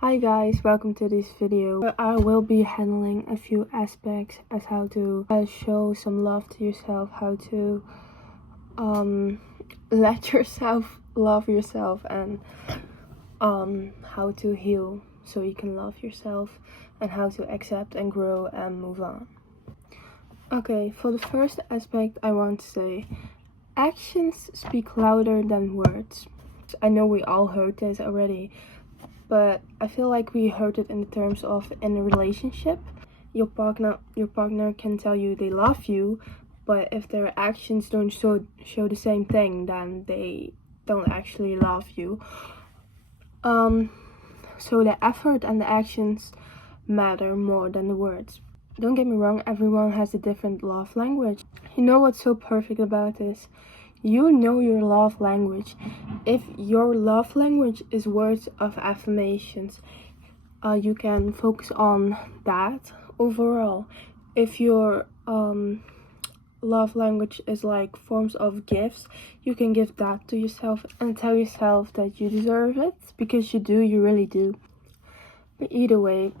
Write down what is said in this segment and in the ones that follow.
Hi guys, welcome to this video where I will be handling a few aspects as how to show some love to yourself, how to let yourself love yourself, and how to heal so you can love yourself, and how to accept and grow and move on. Okay, for the first aspect I want to say, actions speak louder than words. I know we all heard this already, but I feel like we heard it in the terms of in a relationship. Your partner can tell you they love you, but if their actions don't show the same thing, then they don't actually love you. So the effort and the actions matter more than the words. Don't get me wrong, everyone has a different love language. You know what's so perfect about this? You know your love language. If your love language is words of affirmations, you can focus on that overall. If your love language is like forms of gifts, you can give that to yourself and tell yourself that you deserve it, because you do, you really do. But either way,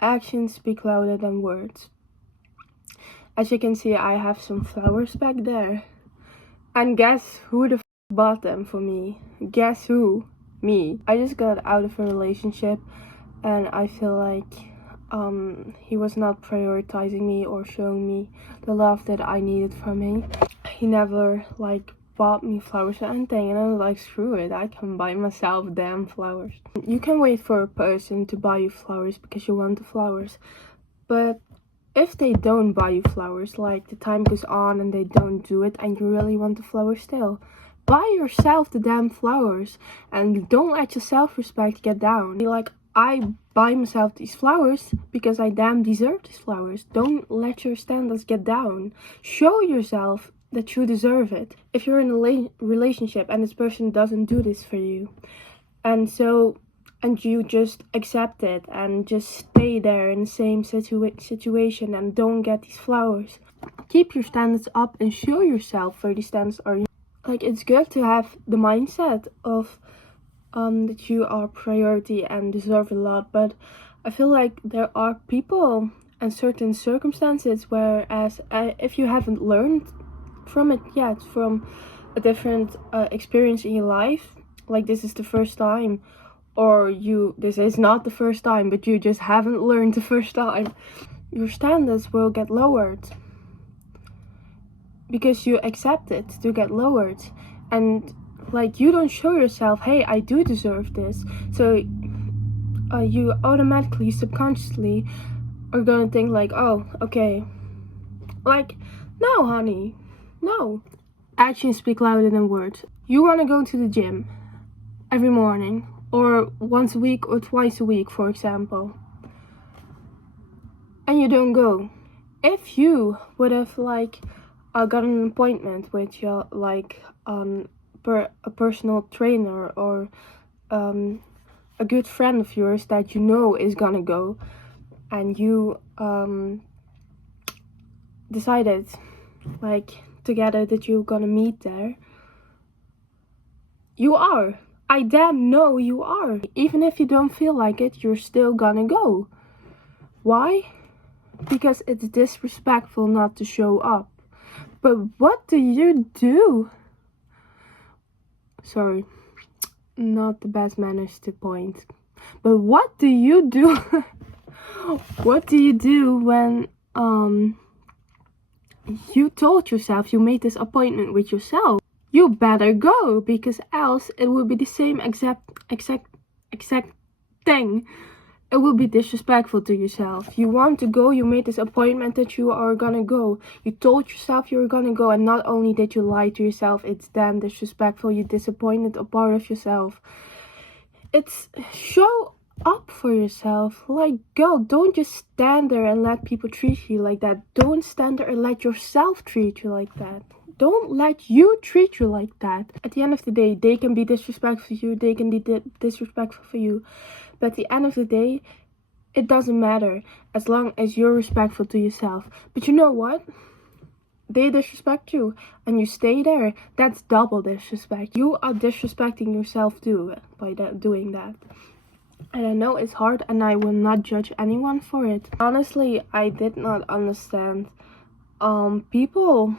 actions speak louder than words. As you can see, I have some flowers back there. And guess who the bought them for me? Guess who? Me. I just got out of a relationship and I feel like he was not prioritizing me or showing me the love that I needed from me. He never like bought me flowers or anything, and I was like, screw it, I can buy myself damn flowers. You can wait for a person to buy you flowers because you want the flowers, but if they don't buy you flowers, like the time goes on and they don't do it and you really want the flowers still, buy yourself the damn flowers and don't let your self-respect get down. Be like, I buy myself these flowers because I damn deserve these flowers. Don't let your standards get down. Show yourself that you deserve it. If you're in a relationship and this person doesn't do this for you, and you just accept it and just stay there in the same situation and don't get these flowers, keep your standards up and show yourself where these standards are. Like, it's good to have the mindset of that you are priority and deserve a lot, but I feel like there are people and certain circumstances whereas if you haven't learned from it yet, from a different experience in your life, like this is the first time, or this is not the first time, but you just haven't learned the first time, your standards will get lowered because you accept it to get lowered, and like you don't show yourself, hey, I do deserve this. So you automatically, subconsciously are gonna think like, oh, okay, like, no honey, no. Actions speak louder than words. You want to go to the gym every morning, or once a week or twice a week, for example, and you don't go. If you would have like got an appointment with your like a personal trainer or a good friend of yours that you know is gonna go, and you decided like together that you're gonna meet there, you are. I damn know you are. Even if you don't feel like it, you're still gonna go. Why? Because it's disrespectful not to show up. But what do you do? Sorry, not the best manners to point. But what do you do? What do you do when you told yourself, you made this appointment with yourself? You better go, because else it will be the same exact thing. It will be disrespectful to yourself. You want to go, you made this appointment that you are gonna go. You told yourself you were gonna go, and not only did you lie to yourself, it's damn disrespectful. You disappointed a part of yourself. It's show up for yourself. Like, girl, don't just stand there and let people treat you like that. Don't stand there and let yourself treat you like that. Don't let you treat you like that. At the end of the day, they can be disrespectful to you, they can be disrespectful for you, but at the end of the day, it doesn't matter as long as you're respectful to yourself. But you know what? they disrespect you and you stay there, that's double disrespect. You are disrespecting yourself too by doing that. And I know it's hard and I will not judge anyone for it. Honestly, I did not understand people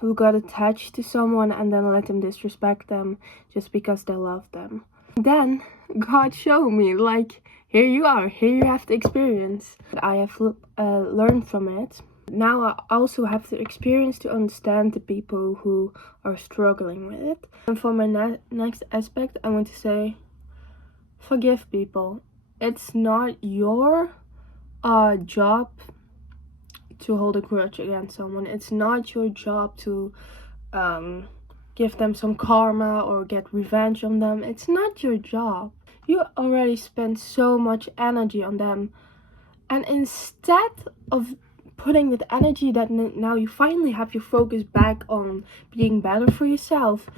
who got attached to someone and then let them disrespect them just because they love them. Then God showed me, like, here you are, here you have the experience. I have learned from it. Now I also have the experience to understand the people who are struggling with it. And for my next aspect, I want to say, forgive people. It's not your job to hold a grudge against someone. It's not your job to give them some karma or get revenge on them. It's not your job. You already spent so much energy on them, and instead of putting that energy that now you finally have your focus back on being better for yourself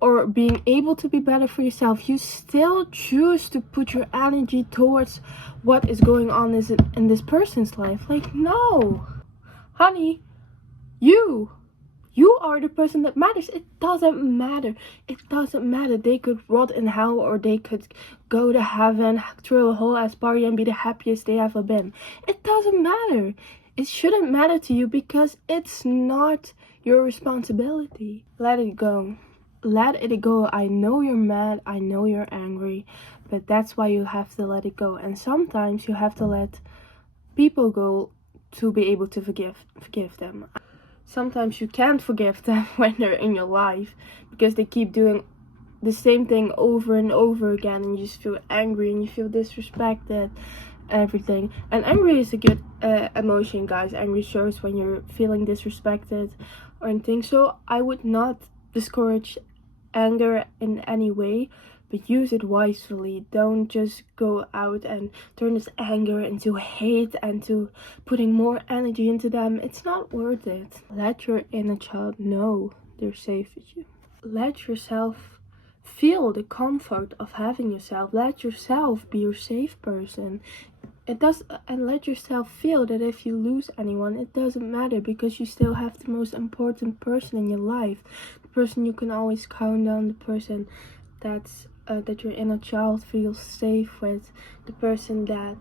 or being able to be better for yourself, you still choose to put your energy towards what is going on in this person's life. Like, no, honey, you are the person that matters. It doesn't matter. It doesn't matter. They could rot in hell or they could go to heaven, throw a whole ass party and be the happiest they ever been. It doesn't matter. It shouldn't matter to you because it's not your responsibility. Let it go. Let it go. I know you're mad. I know you're angry. But that's why you have to let it go. And sometimes you have to let people go to be able to forgive them. Sometimes you can't forgive them when they're in your life because they keep doing the same thing over and over again, and you just feel angry and you feel disrespected, everything. And angry is a good emotion, guys. Angry shows when you're feeling disrespected or anything. So I would not discourage anger in any way, but use it wisely. Don't just go out and turn this anger into hate and to putting more energy into them. It's not worth it. Let your inner child know they're safe with you. Let yourself feel the comfort of having yourself. Let yourself be your safe person. And let yourself feel that if you lose anyone, it doesn't matter because you still have the most important person in your life. The person you can always count on, the person that your inner child feels safe with, the person that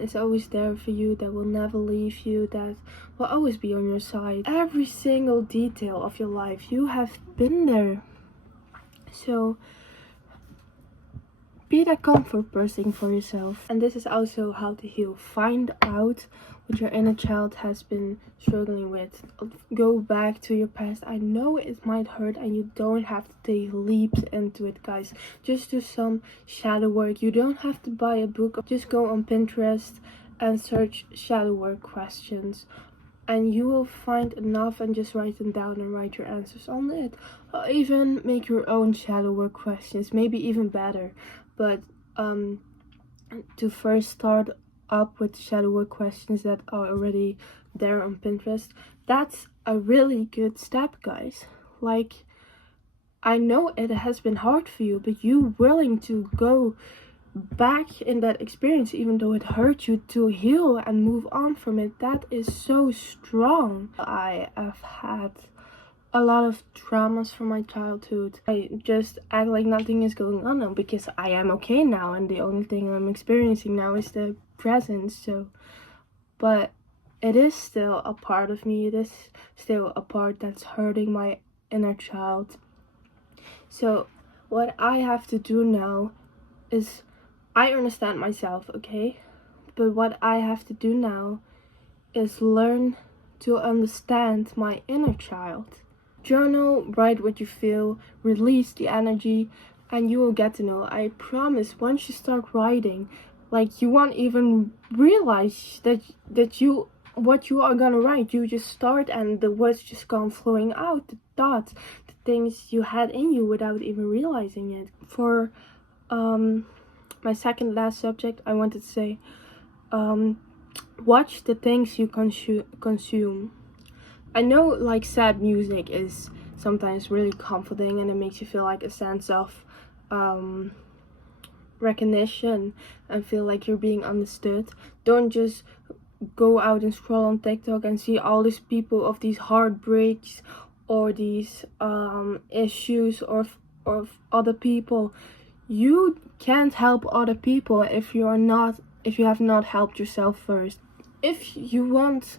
is always there for you, that will never leave you, that will always be on your side. Every single detail of your life, you have been there. So be that comfort person for yourself. And this is also how to heal. Find out what your inner child has been struggling with. Go back to your past. I know it might hurt and you don't have to take leaps into it, guys. Just do some shadow work. You don't have to buy a book. Just go on Pinterest and search shadow work questions, and you will find enough, and just write them down and write your answers on it. Or even make your own shadow work questions, maybe even better. But to first start up with shadow work questions that are already there on Pinterest, that's a really good step, guys. Like, I know it has been hard for you, but you willing to go back in that experience even though it hurt you to heal and move on from it, that is so strong. I have had a lot of traumas from my childhood. I just act like nothing is going on now because I am okay now, and the only thing I'm experiencing now is the present. So, but it is still a part of me. It is still a part that's hurting my inner child. So what I have to do now is, I understand myself, okay? But what I have to do now is learn to understand my inner child. Journal, write what you feel, release the energy, and you will get to know. I promise, once you start writing, like, you won't even realize that you what you are gonna write. You just start and the words just come flowing out, the thoughts, the things you had in you without even realizing it. For my second last subject, I wanted to say, watch the things you consume. I know, like, sad music is sometimes really comforting and it makes you feel like a sense of recognition and feel like you're being understood. Don't just go out and scroll on TikTok and see all these people of these heartbreaks or these issues or other people. You can't help other people if you have not helped yourself first. If you want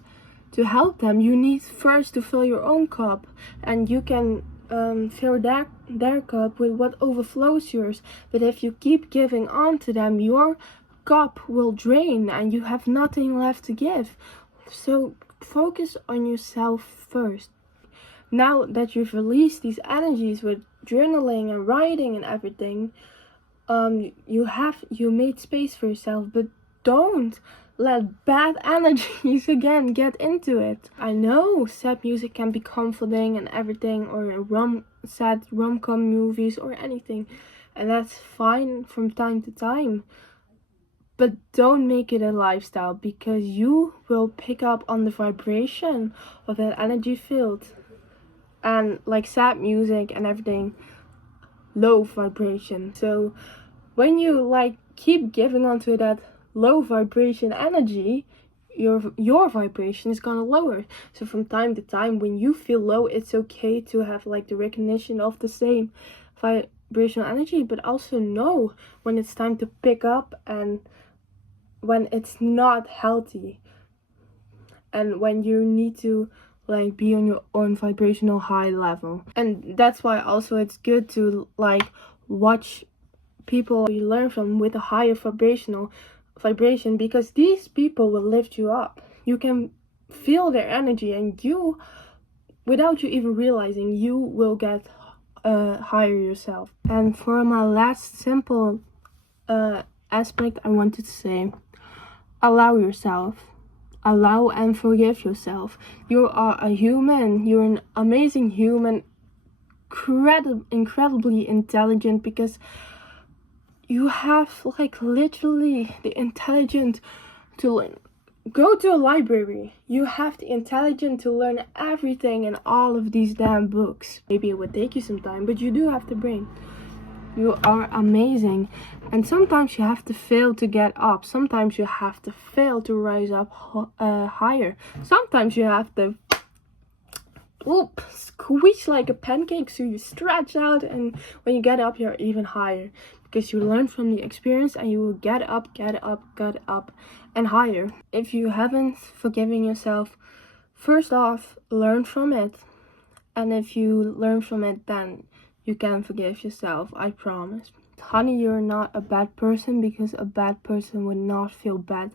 to help them, you need first to fill your own cup, and you can fill their cup with what overflows yours. But if you keep giving on to them, your cup will drain and you have nothing left to give. So focus on yourself first. Now that you've released these energies with journaling and writing and everything, you made space for yourself, but don't let bad energies again get into it. I know sad music can be comforting and everything, or sad rom-com movies or anything, and that's fine from time to time. But don't make it a lifestyle, because you will pick up on the vibration of that energy field. And like sad music and everything, low vibration. So when you like keep giving onto that low vibration energy, your vibration is gonna lower. So from time to time, when you feel low, it's okay to have like the recognition of the same vibrational energy, but also know when it's time to pick up and when it's not healthy, and when you need to like be on your own vibrational high level. And that's why also it's good to like watch people you learn from with a higher vibration, because these people will lift you up. You can feel their energy, and you, without you even realizing, you will get higher yourself. And for my last simple aspect, I wanted to say, allow yourself. Allow and forgive yourself. You are a human. You're an amazing human, incredibly intelligent, because you have like literally the intelligence to go to a library. You have the intelligence to learn everything in all of these damn books. Maybe it would take you some time, but you do have the brain. You are amazing. And sometimes you have to fail to get up. Sometimes you have to fail to rise up higher. Sometimes you have to squeeze like a pancake, so you stretch out, and when you get up, you're even higher, because you learn from the experience, and you will get up and higher. If you haven't forgiven yourself, first off, learn from it. And if you learn from it, then you can forgive yourself, I promise. Honey, you're not a bad person, because a bad person would not feel bad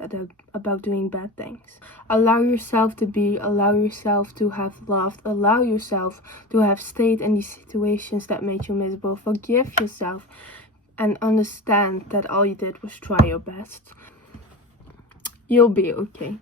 about doing bad things. Allow yourself to be, allow yourself to have loved, allow yourself to have stayed in these situations that made you miserable. Forgive yourself and understand that all you did was try your best. You'll be okay.